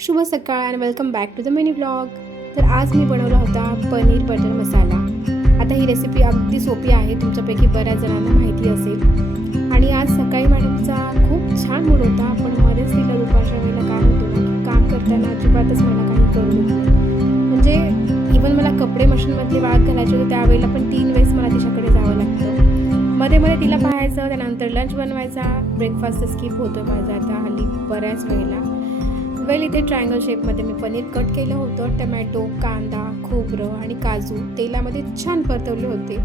शुभ सकाळ आणि welcome back to the mini blog. तर आज मी बनवला होता पनीर बटर मसाला. आता ही रेसिपी अगदी सोपी आहे, तुमच्यापैकी बऱ्याच जणांना माहिती असेल. आणि आज सकाळी मॅडमचा खूप छान मूड होता, पण मध्येच तिला दुपारच्या वेळेला काय होतं ना की काम करताना अजिबातच मला काही करू देत नाही. म्हणजे इवन मला कपडे मशीनमध्ये वाळत घालायचे होते त्यावेळेला पण 3 वेळेस मला तिच्याकडे जावं लागतं. मध्ये मध्ये तिला पाहायचं, त्यानंतर लंच बनवायचा. ब्रेकफास्ट स्किप होतो माझा आता हल्ली बऱ्याच वेळेला. इथे ट्रायंगल शेपमध्ये मी पनीर कट केलं होतं. टमॅटो, कांदा, खोबरं आणि काजू तेलामध्ये छान परतवले होते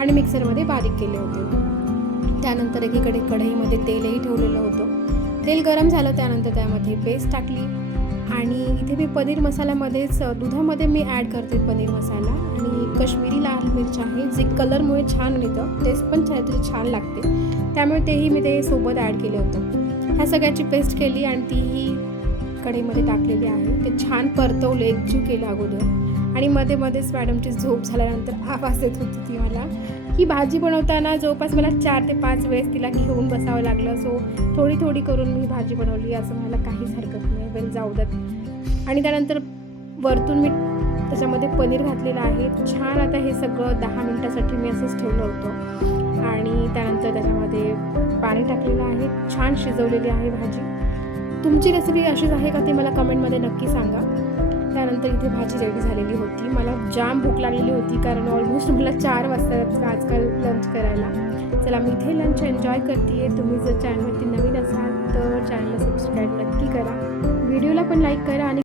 आणि मिक्सरमध्ये बारीक केले होते. त्यानंतर एकीकडे कढईमध्ये तेलही ठेवलेलं होतं. तेल गरम झालं त्यानंतर त्यामध्ये पेस्ट टाकली आणि इथे मी पनीर मसाल्यामध्येच दुधामध्ये मी ॲड करते पनीर मसाला आणि कश्मीरी लाल मिरच आहे, जे कलरमुळे छान येतं, टेस्ट पण छान लागते, त्यामुळे तेही मी ते सोबत ॲड केलं होतं. ह्या सगळ्याची पेस्ट केली आणि तीही कढईमध्ये टाकलेली आहे. ते छान परतवले, एकजीव केलं अगोदर आणि मध्ये मध्येच मॅडमची झोप झाल्यानंतर आवाज येत होती ती मला. ही भाजी बनवताना जवळपास मला 4 ते 5 वेळेस तिला घेऊन बसावं लागलं. सो थोडी थोडी करून मी भाजी बनवली, असं मला काहीच हरकत नाही, वेल जाऊ द्यात. आणि त्यानंतर वरतून मी त्याच्यामध्ये पनीर घातलेलं आहे. छान आता हे सगळं 10 मिनटासाठी मी असंच ठेवलं होतं आणि त्यानंतर त्याच्यामध्ये पाणी टाकलेलं आहे. छान शिजवलेली आहे भाजी. तुमची रेसिपी अशीच आहे का ते मला कमेंटमध्ये नक्की सांगा. त्यानंतर इथे भाजी रेडी झालेली होती. मला जाम भूक लागलेली होती, कारण ऑलमोस्ट मला 4 वाजता आजकाल लंच करायला. चला मी इथे लंच एन्जॉय करते आहे. तुम्ही जर चॅनलवरती नवीन असाल तर चॅनलला सबस्क्राईब नक्की करा, व्हिडिओला पण लाईक करा आणि